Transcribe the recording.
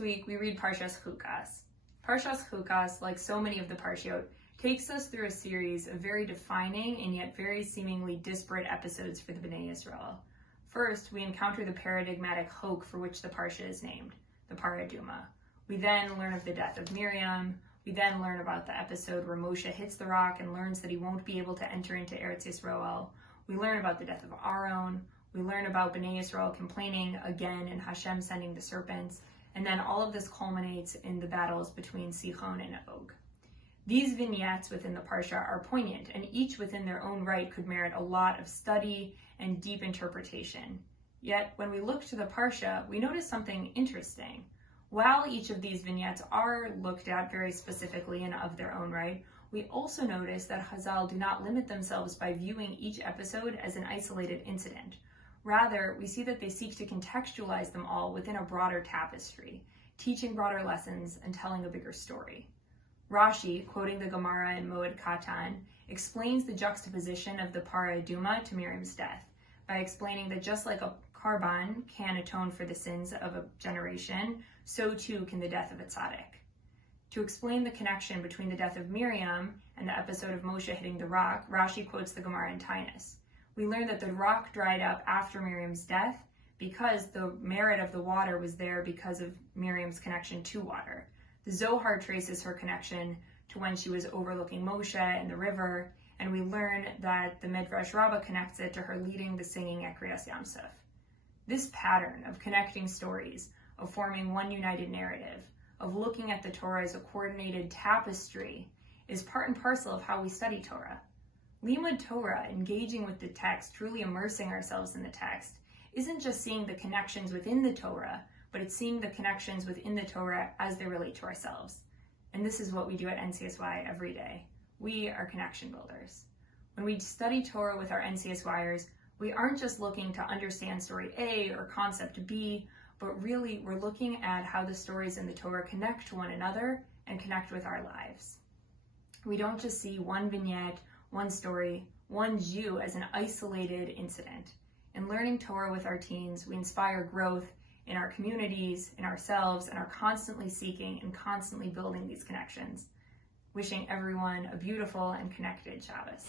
week, we read Parshas Chukas. Parshas Chukas, like so many of the Parshiot, takes us through a series of very defining and yet very seemingly disparate episodes for the Bnei Yisrael. First, we encounter the paradigmatic chok for which the Parsha is named, the Paraduma. We then learn of the death of Miriam. We then learn about the episode where Moshe hits the rock and learns that he won't be able to enter into Eretz Yisrael. We learn about the death of Aaron. We learn about Bnei Yisrael complaining again and Hashem sending the serpents. And then all of this culminates in the battles between Sichon and Og. These vignettes within the Parsha are poignant, and each within their own right could merit a lot of study and deep interpretation. Yet, when we look to the Parsha, we notice something interesting. While each of these vignettes are looked at very specifically and of their own right, we also notice that Chazal do not limit themselves by viewing each episode as an isolated incident. Rather, we see that they seek to contextualize them all within a broader tapestry, teaching broader lessons and telling a bigger story. Rashi, quoting the Gemara in Moed Katan, explains the juxtaposition of the Para Aduma to Miriam's death by explaining that just like a Karban can atone for the sins of a generation, so too can the death of a tzaddik. To explain the connection between the death of Miriam and the episode of Moshe hitting the rock, Rashi quotes the Gemara in Tainus. We learn that the rock dried up after Miriam's death because the merit of the water was there because of Miriam's connection to water. The Zohar traces her connection to when she was overlooking Moshe in the river, and we learn that the Midrash Rabbah connects it to her leading the singing at Kriyas Yamsuf. This pattern of connecting stories, of forming one united narrative, of looking at the Torah as a coordinated tapestry, is part and parcel of how we study Torah. Limud Torah, engaging with the text, truly immersing ourselves in the text, isn't just seeing the connections within the Torah, but it's seeing the connections within the Torah as they relate to ourselves. And this is what we do at NCSY every day. We are connection builders. When we study Torah with our NCSYers, we aren't just looking to understand story A or concept B, but really we're looking at how the stories in the Torah connect to one another and connect with our lives. We don't just see one vignette, one story, one Jew as an isolated incident. In learning Torah with our teens, we inspire growth in our communities, in ourselves, and are constantly seeking and constantly building these connections. Wishing everyone a beautiful and connected Shabbos.